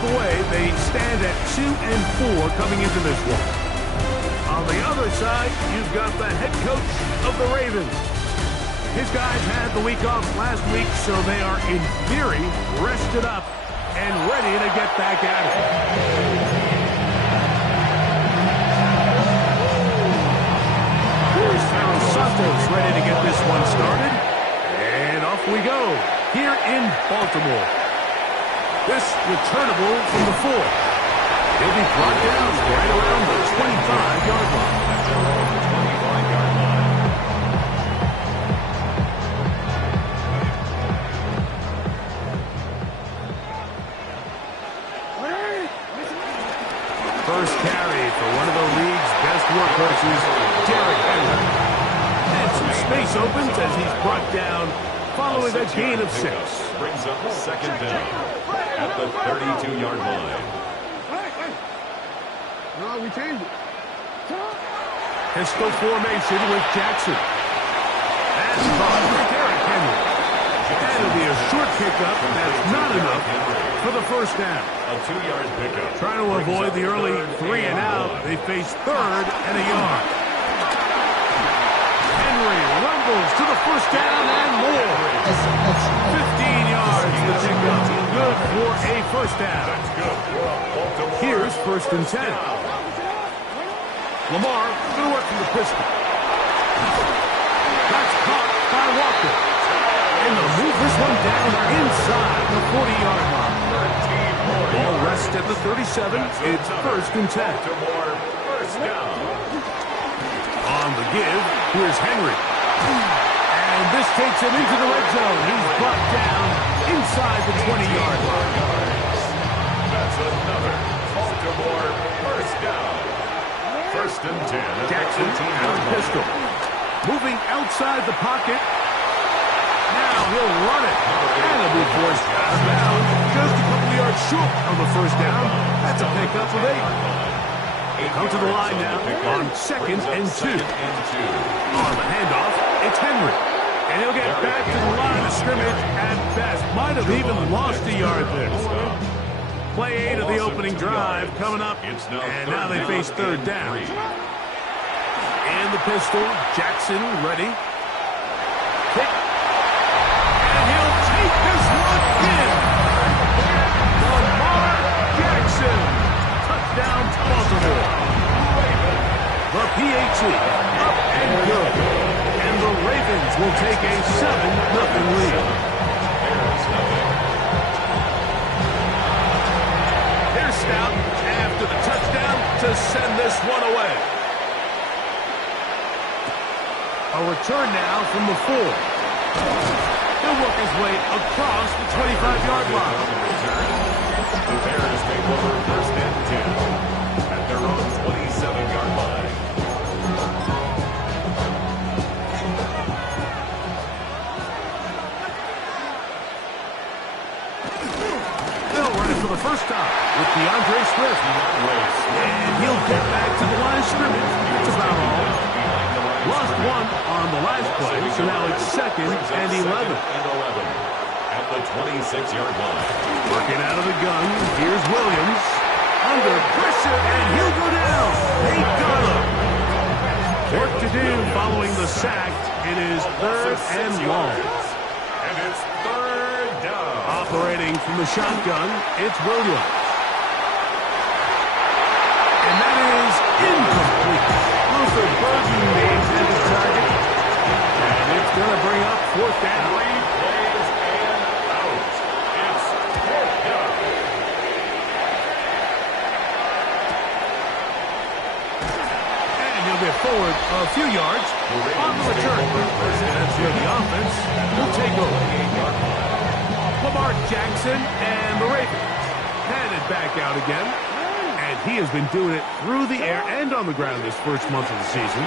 the way, they stand at 2-4 coming into this one. On the other side, you've got the head coach of the Ravens. His guys had the week off last week, so they are, in theory, rested up and ready to get back at it. Here's Pharaoh Santos ready to get this one started. And off we go here in Baltimore. This returnable from the 4. He'll be brought down right around the 25-yard line. First carry for one of the league's best workhorses, Derrick Henry. And some space opens as he's brought down following a gain of 6. Brings up second down at the 32-yard line. No, we changed it. Pistol formation with Jackson. That's caught for Derrick Henry. That'll be a short pickup. That's not enough for the first down. A 2-yard pickup. Trying to avoid the early 3 and out. They face 3rd and a yard. Henry rumbles to the first down and more. 15 yards to pick up. Good for a first down. Here's 1st and 10. Lamar going to work from the pistol. That's caught by Walker. And they'll move this one down inside the 40-yard line. Ball rests at the 37. It's 1st and 10. On the give, here's Henry. And this takes him into the red zone. He's brought down inside the 20-yard line. That's another Baltimore first down. 1st and 10. Jackson out of pistol. Moving outside the pocket. Now he'll run it. And it'll be forced out of bounds. Just a couple yards short of the first down. That's a pickup of 8. Come to the line now on 2nd and 2. On the handoff, it's Henry. And he'll get back to the line of scrimmage at best. Might have even lost a yard there. Play 8 of the opening drive coming up. And now they face 3rd down. And the pistol, Jackson ready. Kick. And he'll take this one in. Lamar Jackson. Touchdown to Baltimore. The PAT up and good. And the Ravens will take a 7-0 lead. Here's Stout after the touchdown to send this one away. A return now from the 4. He'll work his way across the 25-yard line. The Bears take over 1st and 10 at their own 27-yard line. They'll run it for the first time with DeAndre Swift. And he'll get back to the line of scrimmage. That's about all. Lost one on the last play, so now it's 2nd and 11. At the 26-yard line. Working out of the gun, here's Williams. Under pressure, and he'll go down. They got him. Work to do following the sack. It is 3rd and long. And it's 3rd down. Operating from the shotgun, it's Williams. And that is incomplete. Luther Burden the intended target. And it's going to bring up 4th down. 3 plays and out. It's 4th down. And he'll get forward a few yards on the return. That's where the offense will take over. Lamar Jackson and the Ravens headed back out again. And he has been doing it through the air and on the ground this first month of the season.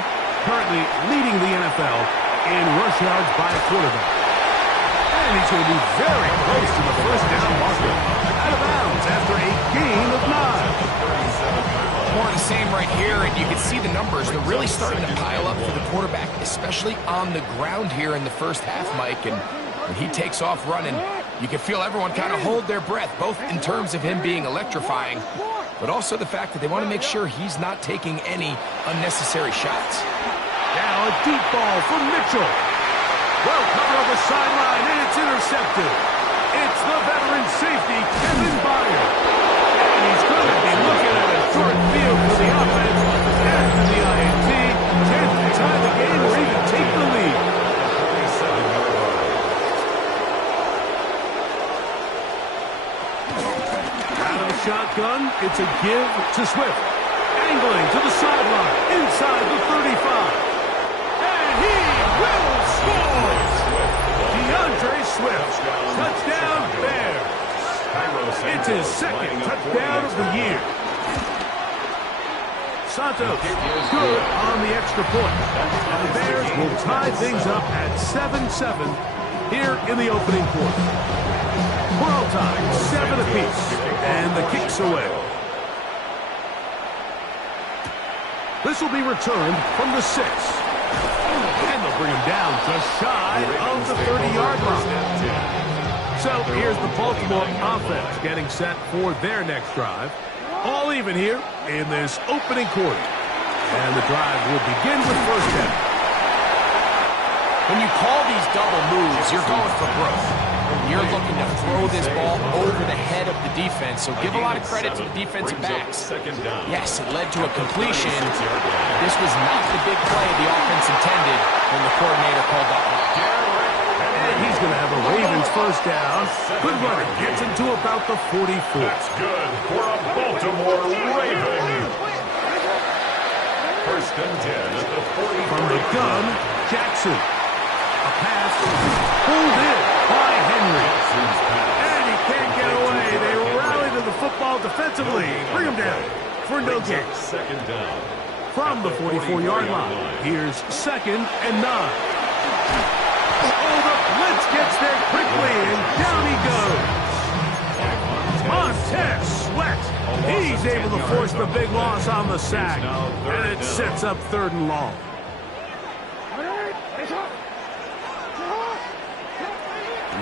Currently leading the NFL in rush yards by a quarterback. And he's going to be very close to the first down marker. Out of bounds after a gain of 9. More of the same right here, and you can see the numbers. They're really starting to pile up for the quarterback, especially on the ground here in the first half, Mike. And when he takes off running, You can feel everyone kind of hold their breath, both in terms of him being electrifying, but also the fact that they want to make sure he's not taking any unnecessary shots. Now a deep ball from Mitchell. Well covered on the sideline, and it's intercepted. It's the veteran safety, Kevin Byard. And he's going to be looking at a short field for the offense after the INT. Chance to tie the game or even take the lead. Out of the shotgun, it's a give to Swift. Angling to the sideline, inside the 35. And he will score! DeAndre Swift, touchdown Bears. It's his second touchdown of the year. Santos, good on the extra point. And the Bears will tie things up at 7-7 here in the opening quarter. We're all tied, 7 apiece, and the kick's away. This will be returned from the 6. And they'll bring him down just shy of the 30-yard line. So here's the Baltimore offense getting set for their next drive. All even here in this opening quarter. And the drive will begin with first down. When you call these double moves, you're going for growth. You're looking to throw this ball over the head of the defense, so give a lot of credit to the defensive backs. Yes, it led to a completion. This was not the big play the offense intended when the coordinator called up. And he's going to have a Ravens first down. Good running. Gets into about the 44. That's good for a Baltimore Raven. First and 10 at the 40. From the gun, Jackson. A pass pulled in by Henry. And he can't get away. They rally to the football defensively. Bring him down for no gain. Second down. From the 44-yard line, here's second and 9. Oh, the blitz gets there quickly, and down he goes. Montez Sweat. He's able to force the big loss on the sack, and it sets up 3rd and long.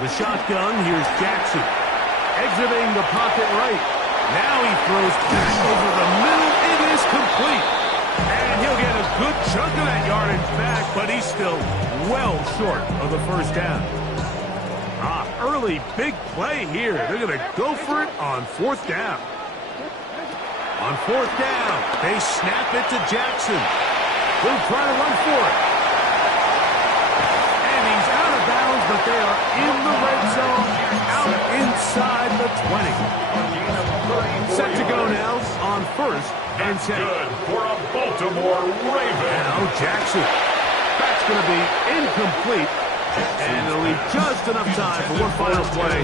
The shotgun, here's Jackson. Exiting the pocket right. Now he throws back over the middle. It is complete. And he'll get a good chunk of that yardage back, but he's still well short of the first down. Early big play here. They're going to go for it on 4th down. On 4th down, they snap it to Jackson. He'll try to run for it. But they are in the red zone, out inside the 20. Set to go now on 1st and 10. Good for a Baltimore Raven. Now Jackson. That's going to be incomplete. And it'll leave just enough time for one final play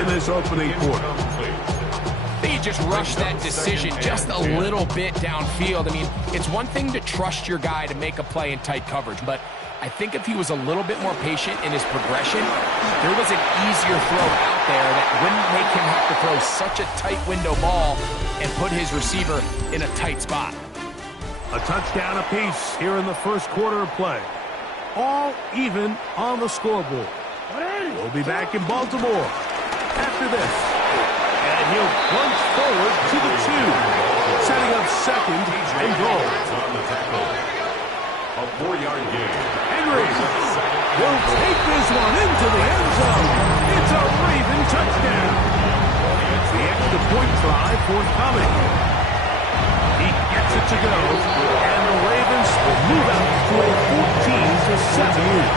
in this opening quarter. They just rushed that decision just a little bit downfield. I mean, it's one thing to trust your guy to make a play in tight coverage, but I think if he was a little bit more patient in his progression, there was an easier throw out there that wouldn't make him have to throw such a tight window ball and put his receiver in a tight spot. A touchdown apiece here in the first quarter of play. All even on the scoreboard. We'll be back in Baltimore after this. And he'll plunge forward to the 2, setting up 2nd and goal. A 4-yard gain. Henry will take this one into the end zone. It's a Raven touchdown. The extra point try forthcoming. He gets it to go, and the Ravens will move out to a 14-7 lead.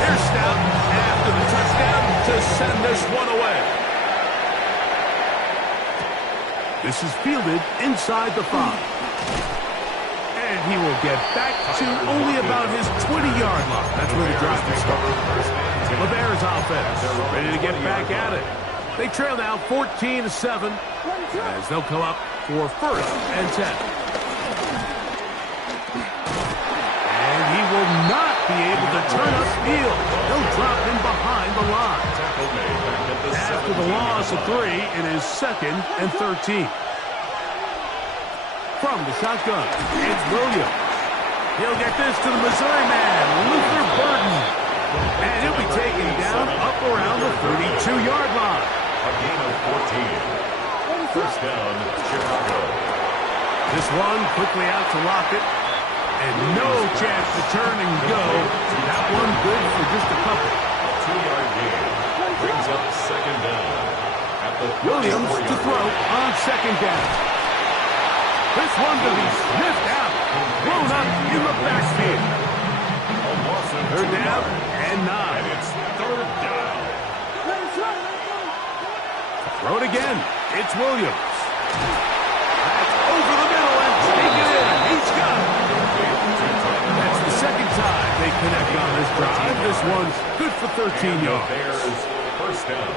Here's Stout after the touchdown to send this one away. This is fielded inside the 5. And he will get back to only about his 20-yard line. That's where the drive will start. The Bears offense ready to get back at it. They trail now 14-7 as they'll come up for 1st and 10. And he will not be able to turn upfield. They'll drop him behind the line. After the loss of 3, it is 2nd and 13. From the shotgun, it's Williams. He'll get this to the Missouri man, Luther Burden. He'll be taken down up around the 32-yard line. A gain of 14. First down, Chicago. This one quickly out to Lockett. And no chance to turn and go. That one good for just a couple. A 2-yard gain. Brings up second down. At the Williams to throw on second down. This one to be sniffed out. Blown up in the backfield. Third down and 9. And it's third down. Throw it again. It's Williams. That's over the middle and taken in. He's got it. That's the second time they connect on this drive. This one's good for 13 yards. Bears first down.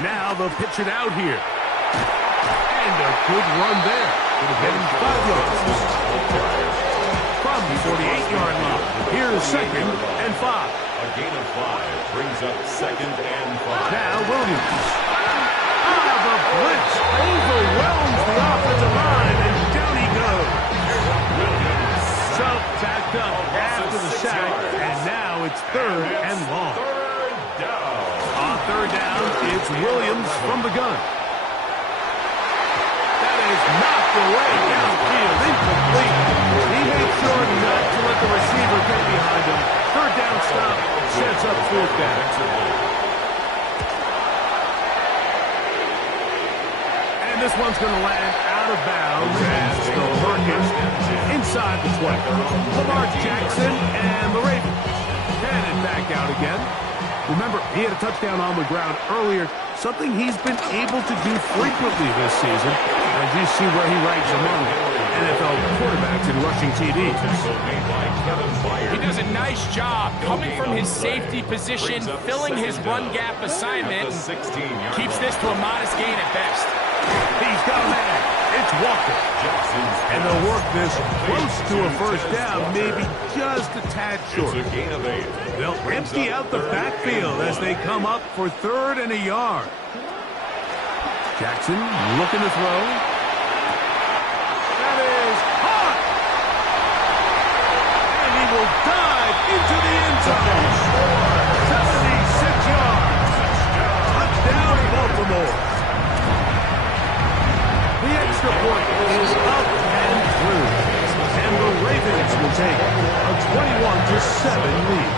Now they'll pitch it out here. And a good run there. It'll get him 5 yards. From the 48-yard line. Here's second and 5. A gain of 5 brings up second and 5. Now Williams. The blitz overwhelms the offensive line, and down he goes. So backed up after the sack, and now it's third and long. Third down. On third down, it's Williams from the gun. That is knocked away downfield, incomplete. He made sure not to let the receiver get behind him. Third down stop sets up fourth down. And this one's going to land out of bounds as they'll mark it inside the 20. Lamar Jackson and the Ravens headed back out again. Remember, he had a touchdown on the ground earlier, something he's been able to do frequently this season. As you see where he ranks among NFL quarterbacks in rushing TDs. He does a nice job coming from his safety position, filling his run gap assignment, and keeps this to a modest gain at best. He's got a man. It's Walker. And they'll work this close to a first down, maybe just a tad short. It's a gain of 8. They'll empty out the backfield as they come up for third and a yard. Jackson looking to throw. That is hot. And he will dive into the end zone. 76 yards. Touchdown, Baltimore. The extra point is up and through. And the Ravens will take a 21-7 lead.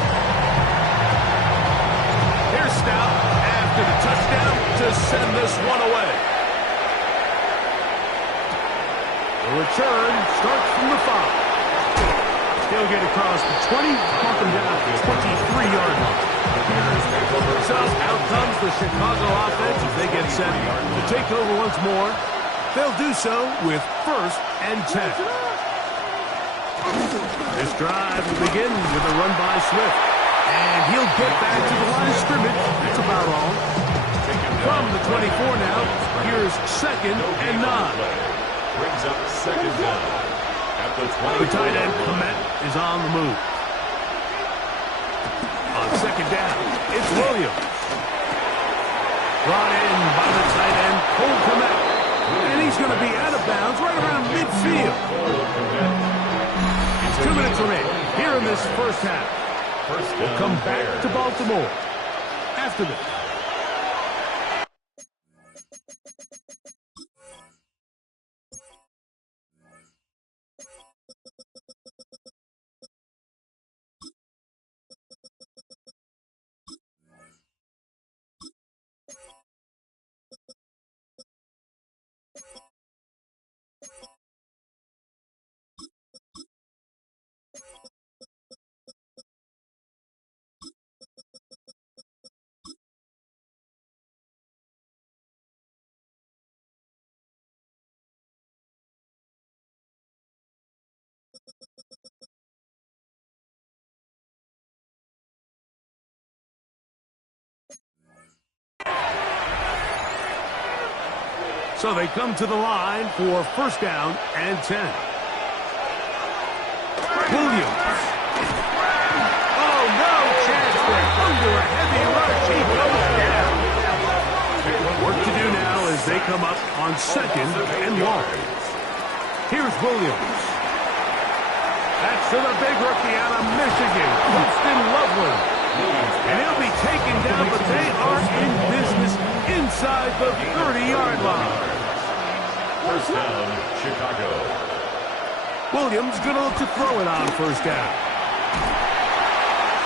Here's Stout after the touchdown to send this one away. The return starts from the 5. He'll get across the 20, bump him down to the 23-yard line. So out comes the Chicago offense as they get set to take over once more. They'll do so with first and 10. This drive will begin with a run by Swift. And he'll get back to the line of scrimmage. That's about all. From the 24 now, here's second and 9. Brings up second down. At the 20. The tight end, Kmet, is on the move. On second down, it's Williams. Brought in by the tight end, Cole Kmet. And he's going to be out of bounds right around midfield. 2 minutes remaining here in this first half. We'll come back to Baltimore after this. So they come to the line for first down and 10. Williams. Oh, no chance there. Under a heavy rush, he goes down. Work to do now as they come up on second and long. Here's Williams. That's to the big rookie out of Michigan, Winston Loveland. And he'll be taken down, but they are in business inside the 30-yard line. First down, Chicago. Williams going to look to throw it on first down.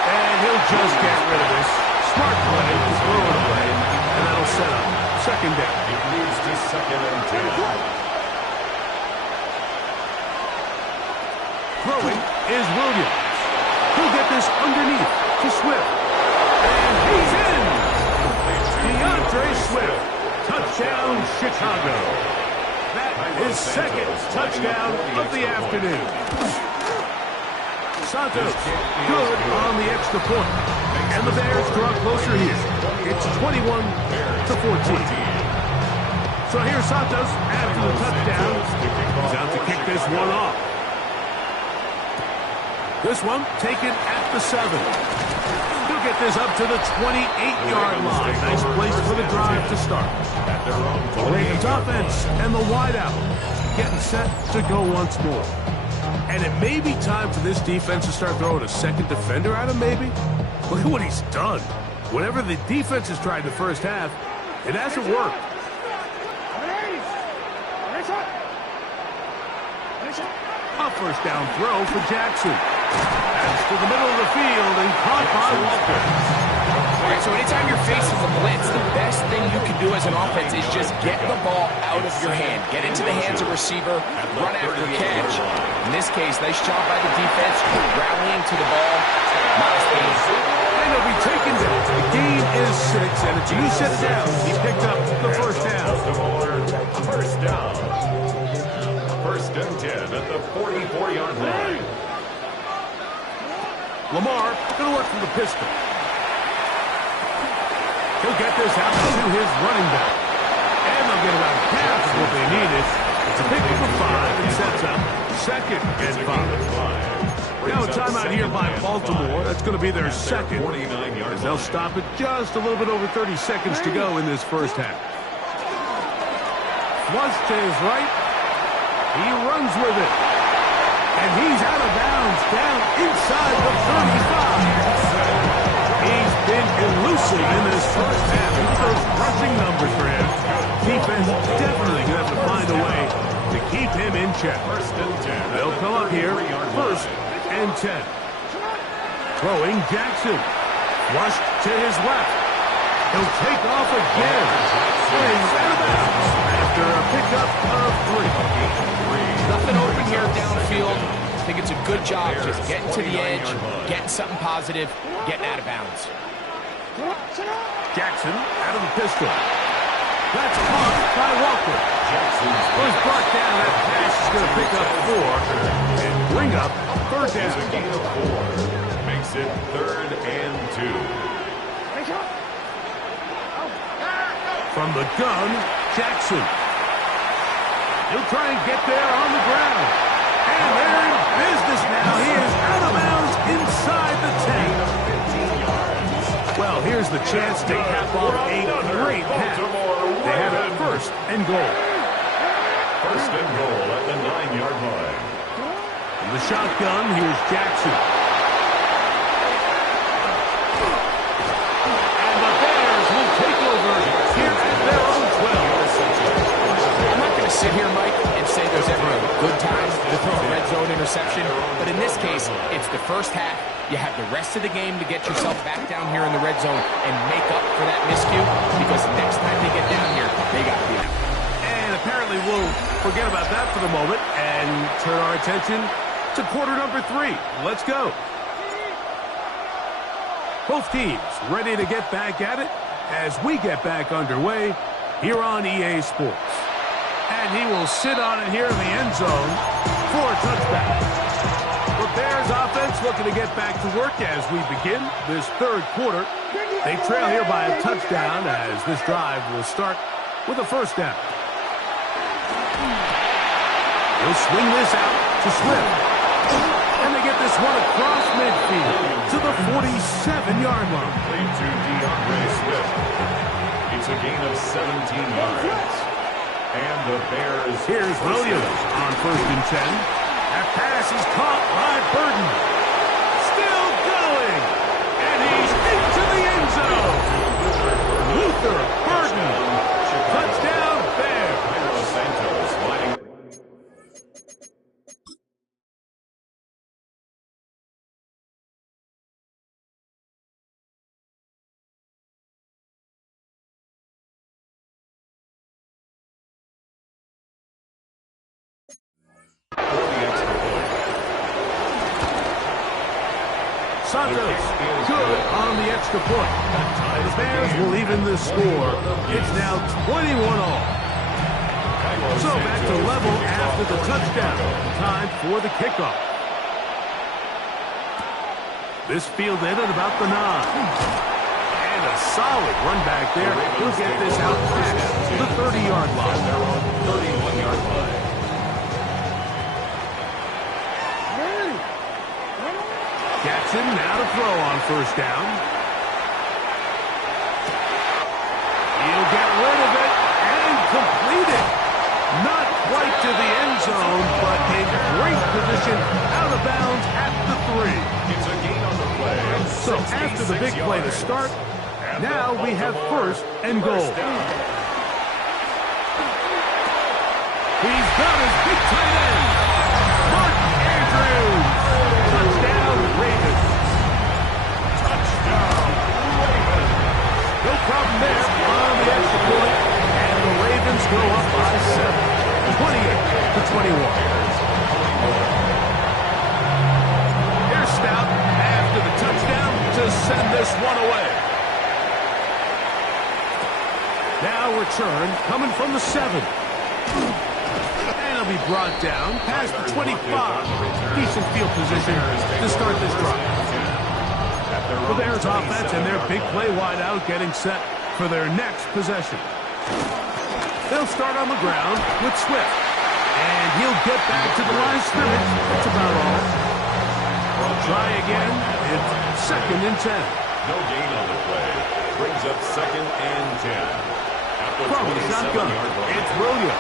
And he'll just get rid of this. Smart play to throw it away, and that'll set up second down. It moves to 2nd and 10. Throwing is Williams. He'll get this underneath to Swift. And he's in! DeAndre Swift. Touchdown, Chicago. That is second touchdown of the afternoon. Santos, good on the extra point. And the Bears draw closer here. It's 21-14. So here's Santos after the touchdown. He's out to kick this one off. This one taken at the 7. He'll get this up to the 28-yard line. Nice place for the drive to start. The Ravens offense and the wideout getting set to go once more. And it may be time for this defense to start throwing a second defender at him, maybe. Look at what he's done. Whatever the defense has tried the first half, it hasn't worked. A first down throw for Jackson. That's to the middle of the field and caught by Walker. All right, so anytime you're facing the blitz, the best thing you can do as an offense is just get the ball out of your hand. Get into the hands of receiver, run after catch. In this case, nice job by the defense, rallying to the ball. Miles Davis. And he'll be taken down. The game is 6, and it's a new set of downs. He picked up the first down. First down. First and 10 at the 44-yard line. Lamar going to work from the pistol. He'll get this out to his running back. And they'll get around half of what they needed. It's a pick for 5 and sets up second and 5. Now a timeout here by Baltimore. That's going to be their second. As they'll stop it just a little bit over 30 seconds to go in this first half. Flush to his right. He runs with it. And he's out of bounds down inside the 35. He's been elusive in this first half. Look at those rushing numbers for him. Defense definitely going to have to find a way to keep him in check. First and 10. They'll come up here first and 10. Throwing Jackson. Flushed to his left. He'll take off again. And he's out of bounds after a pickup of 3. Nothing open here downfield. I think it's a good job just getting to the edge, getting something positive, getting out of bounds. Jackson out of the pistol. That's caught by Walker. Was brought down. That pass is going to pick up 4 and bring up third down. A gain of 4. Makes it 3rd and 2. From the gun, Jackson. He'll try and get there on the ground. And they're in business now. He is out of bounds inside the 10. Well, here's the chance to cap off a great pass. They have it first and goal. First and goal at the 9-yard line. In the shotgun, here's Jackson. And the Bears will take over here at their own 12. I'm not going to sit here, Mike, and say there's ever a good time to throw a red zone interception, but in this case, it's the first half. You have the rest of the game to get yourself back down here in the red zone and make up for that miscue, because next time they get down here, they got to be out. And apparently we'll forget about that for the moment and turn our attention to quarter number 3. Let's go. Both teams ready to get back at it as we get back underway here on EA Sports. And he will sit on it here in the end zone for a touchback. The Bears offense looking to get back to work as we begin this third quarter. They trail here by a touchdown as this drive will start with a first down. He'll swing this out to Swift. And they get this one across midfield to the 47-yard line. Played to DeAndre Swift. It's a gain of 17 yards. And the Bears. Here's Williams on first and 10. That pass is caught by Burden. Still going. And he's Santos, good on the extra point. The Bears will even the score. It's now 21-all. So back to level after the touchdown. Time for the kickoff. This fielded at about the 9. And a solid run back there. He'll get this out past the 30-yard line. Their own 31-yard line. Jackson now to throw on first down. He'll get rid of it and complete it. Not quite to the end zone, but in great position out of bounds at the 3. It's a gain on the play. So after the big play to start, now we have first and goal. He's got his big tight end, Mark Andrews. Touchdown, Ravens. Touchdown, Ravens. No problem there on the extra point, and the Ravens go up by 7, 28-21. Here's Stout after the touchdown to send this one away. Now return coming from the 7. And he'll be brought down past the 25. Decent field position to start this drive. The Bears offense and their big play wideout getting set for their next possession. They'll start on the ground with Swift. And he'll get back to the line of scrimmage. That's about all. Try again. It's 2nd and 10. No gain on the play. Brings up 2nd and 10. From the shotgun, it's Williams.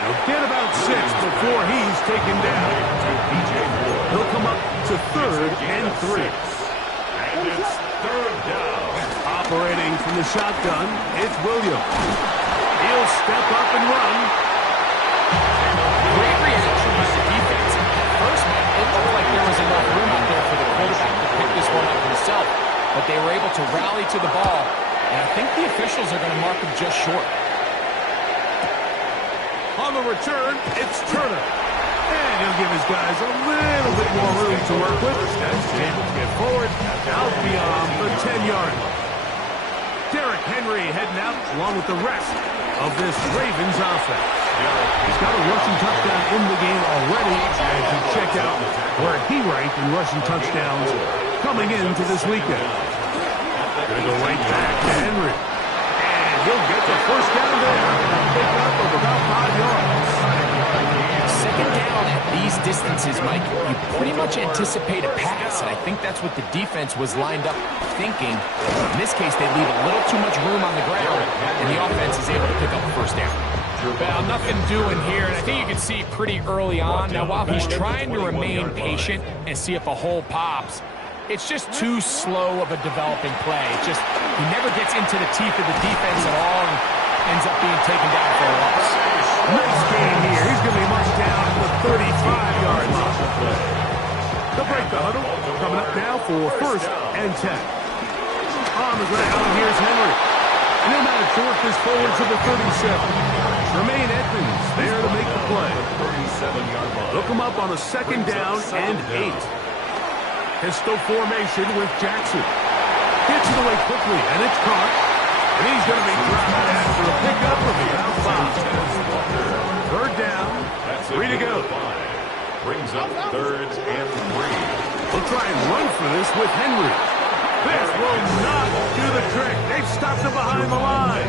He'll get about 6 before he's taken down. He'll come up to 3rd and 3. And it's 3rd down. Operating from the shotgun, it's Williams. He'll step up and run. Great reaction by the defense. At first, it looked like there was enough room out there for the quarterback to pick this one up himself, but they were able to rally to the ball, and I think the officials are going to mark him just short. On the return, it's Turner. And he'll give his guys a little bit more room to work with. Able to get forward, out beyond the 10-yard line. Derrick Henry heading out along with the rest of this Ravens offense. He's got a rushing touchdown in the game already as you check out where he ranked in rushing touchdowns coming into this weekend. Going to go right back to Henry. And he'll get the first down there. Pick up of about 5 yards. 2nd down at these distances, Mike, you pretty much anticipate a pass, and I think that's what the defense was lined up thinking. In this case, they leave a little too much room on the ground, and the offense is able to pick up a first down. Well, nothing doing here, and I think you can see pretty early on. Now, while he's trying to remain patient and see if a hole pops, it's just too slow of a developing play. It's just, he never gets into the teeth of the defense at all and ends up being taken down for a loss. Nice game here. He's going to be marched down at the 35-yard line. They'll break the huddle. Coming up now for 1st and 10. On the ground, here's Henry. And he'll manage to work this forward to the 37. Tremaine Edmonds there to make the play. They'll come up on a 2nd down and 8. Pistol formation with Jackson. Gets it away quickly, and it's caught. And he's going to be dropped after a pickup of about 5. 3rd down, 3 to go. Brings up 3rd and 3. We'll try and run for this with Henry. This will not do the trick. They've stopped him behind the line.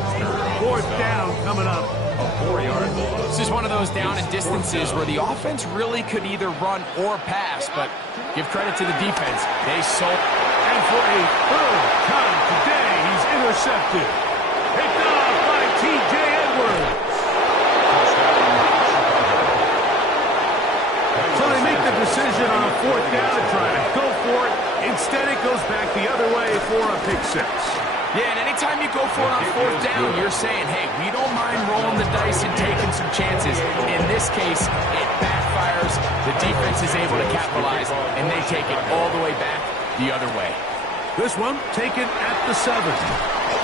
4th down coming up. A 4-yard loss. This is one of those down and distances where the offense really could either run or pass, but give credit to the defense. They sold. And for a 3rd time today, he's intercepted. Picked off by T.J. Edwards. So they make the decision on a 4th down to try to go for it. Instead, it goes back the other way for a pick 6. Yeah, and anytime you go for it on 4th down, you're saying, hey, we don't mind rolling the dice and taking some chances. In this case, it backfires. The defense is able to capitalize, and they take it all the way back the other way. This one taken at the 7.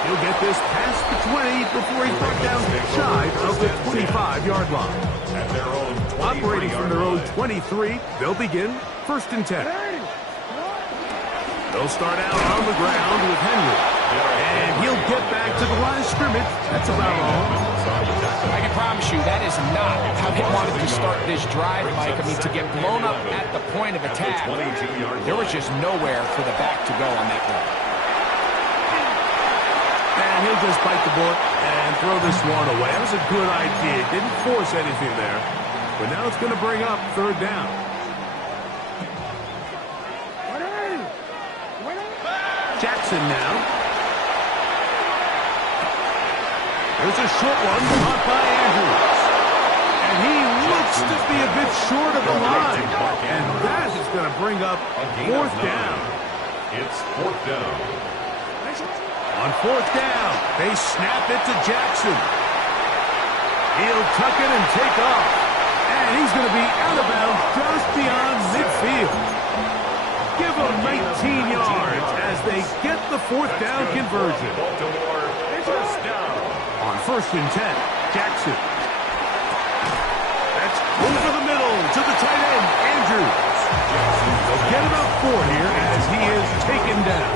He'll get this past the 20 before he's brought down shy of the 25-yard line. At their own Operating from their own 23, they'll begin 1st and 10. They'll start out on the ground with Henry. And he'll get back to the line of scrimmage. That's about all. I can promise you that is not how they wanted to start this drive, Mike. I mean, to get blown up at the point of attack, there was just nowhere for the back to go on that run. And he'll just bite the bullet and throw this one away. That was a good idea. Didn't force anything there. But now it's going to bring up third down. Jackson now. There's a short one caught by Andrews. And he looks to be a bit short of the line. And that is going to bring up fourth down. It's fourth down. On fourth down, they snap it to Jackson. He'll tuck it and take off. And he's going to be out of bounds just beyond midfield. Give him 19 yards as they get the fourth down conversion. Baltimore, first down. On first and 10, Jackson. That's over the middle to the tight end, Andrews. They'll get about 4 here as he is taken down.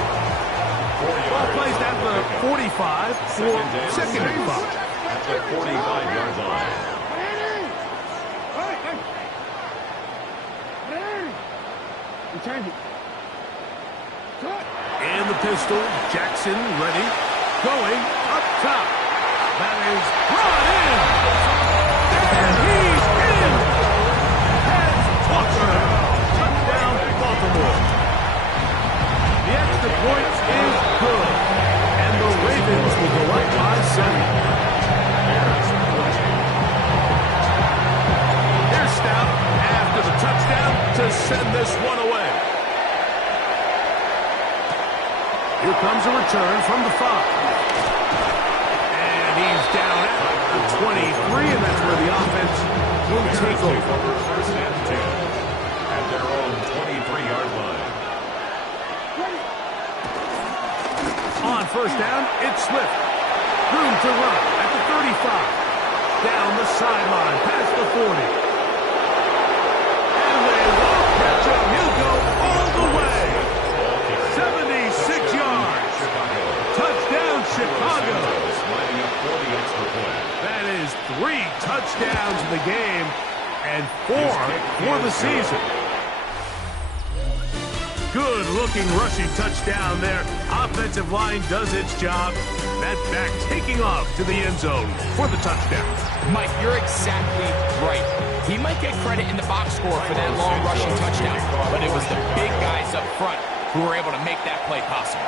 Ball placed at the 45 for second and 5. At the 45-yard line. And the pistol, Jackson ready, going up top. That is brought in. And he's in. Heads touchdown, Baltimore. The extra point is good. And the Ravens will go up by 7. Here's Stout after the touchdown to send this one away. Here comes a return from the 5. And he's down at the 23, and that's where the offense will take over. First and 10 at their own 23-yard line. On first down, it's Swift. Room to run at the 35. Down the sideline, past the 40. And they won't catch him. He'll go all the way. 76 yards. Touchdown, Chicago. Lining up for the extra point. That is 3 touchdowns in the game and 4 for the season. Good-looking rushing touchdown there. Offensive line does its job. That back taking off to the end zone for the touchdown. Mike, you're exactly right. He might get credit in the box score for that long rushing touchdown, but it was the big guys up front who were able to make that play possible.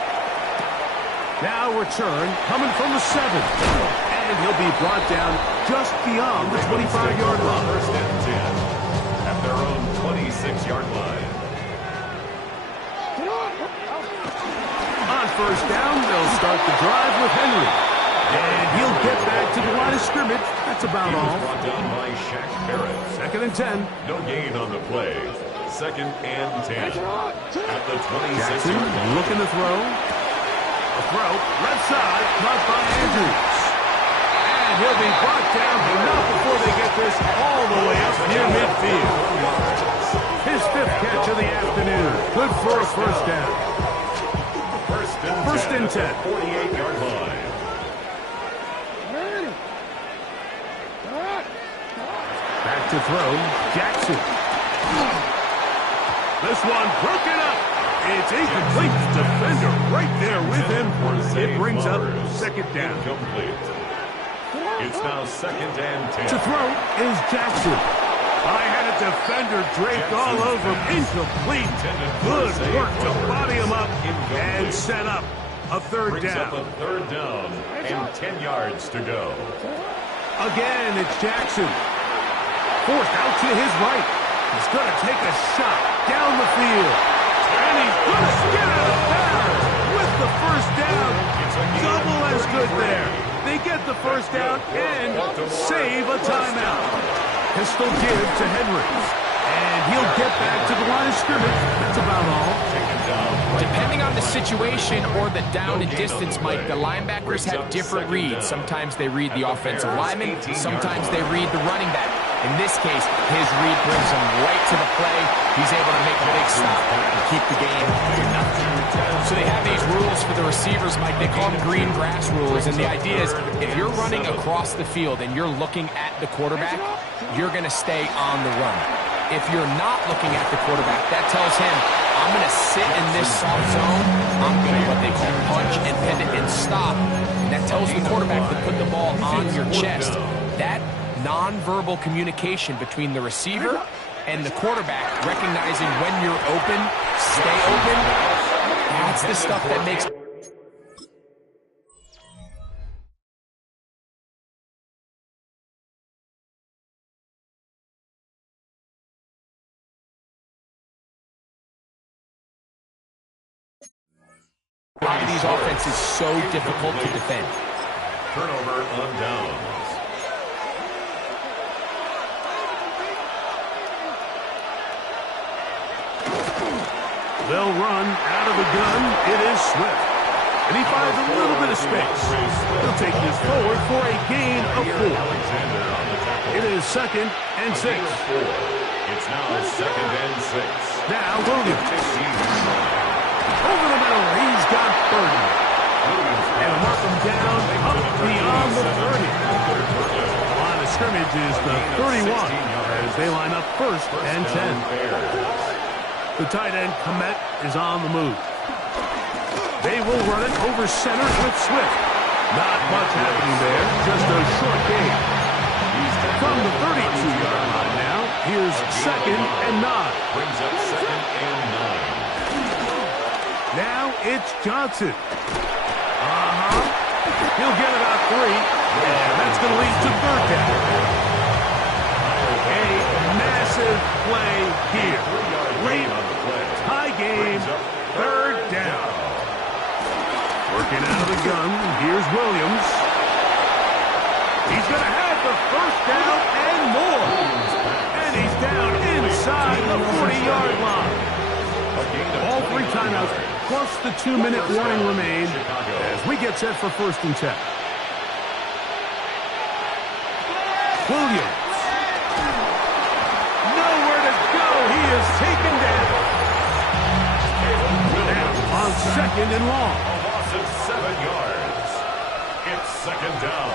Now return coming from the 7. And he'll be brought down just beyond the 25-yard line. First and 10 at their own 26-yard line. On first down, they'll start the drive with Henry. And he'll get back to the line of scrimmage. That's about all. Brought down by Shaq Barrett. Second and 10. No gain on the play. Second and 10 at the 26-yard Jackson line. looking to throw. A throw, left side, caught by Andrews. And he'll be brought down, but not before they get this all the way up near midfield. His 5th catch of the afternoon. Good for a first down. First and 10. 48-yard line. Back to throw, Jackson. This one broken up. It's incomplete. Defender right there with him. It brings up second down. Incomplete. It's now second and 10. To throw is Jackson. I had a defender draped all over him. Incomplete. Good work to body him up and set up a third Brings up down. a third down and 10 yards to go. Again, it's Jackson. Forced out to his right. He's going to take a shot down the field. And he's going to get out of bounds with the first down. Double as good there. They get the first down and save a timeout. Pistol give to Henry. And he'll get back to the line of scrimmage. That's about all. Depending on the situation or the down and distance, Mike, the linebackers have different reads. Sometimes they read the offensive lineman. Sometimes they read the running back. In this case, his read brings him right to the play. He's able to make a big stop and keep the game to nothing. So they have these rules for the receivers, Mike. They call them green grass rules. And the idea is if you're running across the field and you're looking at the quarterback, you're going to stay on the run. If you're not looking at the quarterback, that tells him, I'm going to sit in this soft zone. I'm going to what they call punch and pivot and stop. And that tells the quarterback to put the ball on your chest. That nonverbal communication between the receiver and the quarterback, recognizing when you're open, stay open, that's the stuff that makes... A lot of these offenses so difficult to defend. Turnover on downs. They'll run out of the gun. It is Swift. And he finds a little bit of space. He'll take this forward for a gain of 4. It is 2nd and 6. It's now 2nd and 6. Now Williams. Over the middle, he's got Burton. And mark him down up beyond the 30. The line of scrimmage is the 31 as they line up 1st and 10. The tight end, Komet, is on the move. They will run it over center with Swift. Not much happening there, just a short gain. From the 32-yard line now, here's 2nd and 9. Brings up 2nd and 9. Now it's Johnson. He'll get about 3, and that's going to lead to 3rd down. A massive play here. Late tie game, 3rd down. Working out of the gun, here's Williams. He's going to have the 1st down and more. And he's down inside the 40-yard line. All 3 timeouts plus the 2-minute warning remain as we get set for 1st and 10. Williams. Nowhere to go. He is taken down. Now on 2nd and long. A loss of 7 yards. It's 2nd down.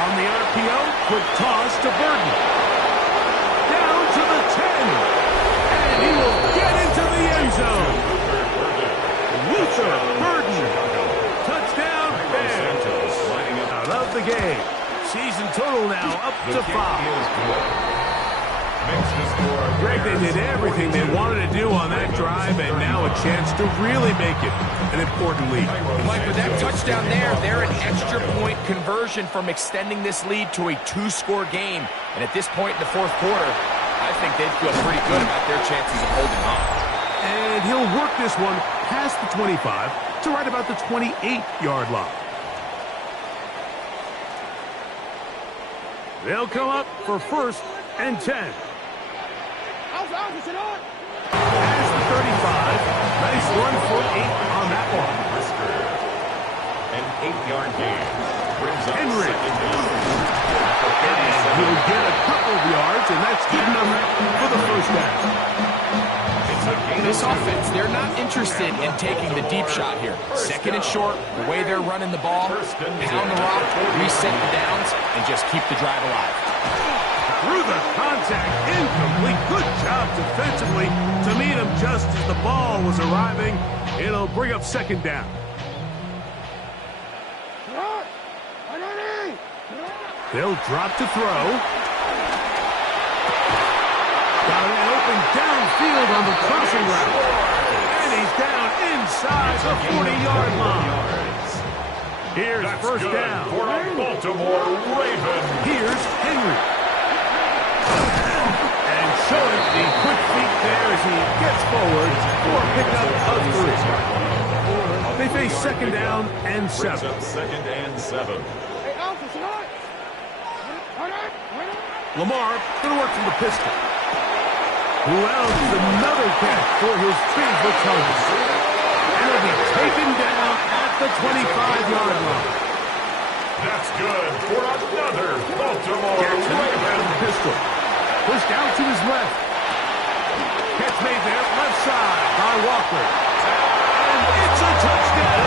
On the RPO, quick toss to Burton. Down to the 10. And he will get into the end zone. Luther Burton. Touchdown, Bears. Out of the game. Season total now up to 5. Greg, they did everything they wanted to do on that drive, and now a chance to really make it an important lead. Mike, with that touchdown there, they're an extra point conversion from extending this lead to a 2-score game. And at this point in the 4th quarter, I think they'd feel pretty good about their chances of holding on. And he'll work this one past the 25 to right about the 28-yard line. They'll come up for 1st and 10. There's the 35. Nice run for 8 on that one. An 8-yard gain. Brings up Henry. 2nd down. And he'll get a couple of yards, and that's good enough for the 1st down. This offense, they're not interested in taking the deep shot here. 2nd and short, the way they're running the ball, pound the rock, reset the downs, and just keep the drive alive. Through the contact, incomplete. Good job defensively to meet him just as the ball was arriving. It'll bring up 2nd down. They'll drop to throw. Got an open downfield on the crossing route. And he's down inside the 40-yard line. Here's That's 1st good down. for a Baltimore Raven. Here's Henry. And showing the quick feet there as he gets forward for a pickup of 3. They face 2nd down and 7. Brings up 2nd and 7. Lamar going to work from the pistol. Wells another catch for his favorite target. And he'll be taken down at the 25-yard line. That's good for another Baltimore Raven. Pistol. Pushed out to his left. Catch made there, left side by Walker. And it's a touchdown.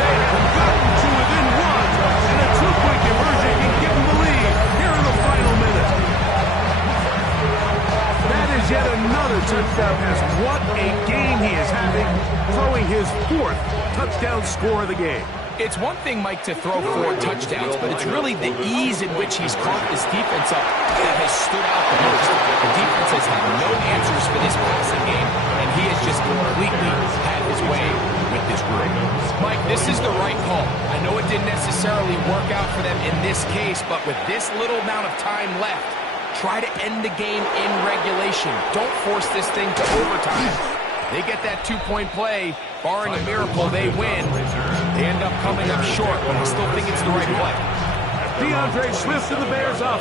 They have gotten to within one. And a two-point conversion can give them the lead here in the final minute. That is yet another touchdown pass. What a game he is having, throwing his fourth touchdown score of the game. It's one thing, Mike, to throw 4 touchdowns, but it's really the ease in which he's caught this defense up that has stood out the most. The defense has had no answers for this passing game, and he has just completely had his way with this group. Mike, this is the right call. I know it didn't necessarily work out for them in this case, but with this little amount of time left, try to end the game in regulation. Don't force this thing to overtime. They get that 2-point play. Barring a miracle, they win. They end up coming up short, but I still think it's the right play. DeAndre Swift to the Bears up.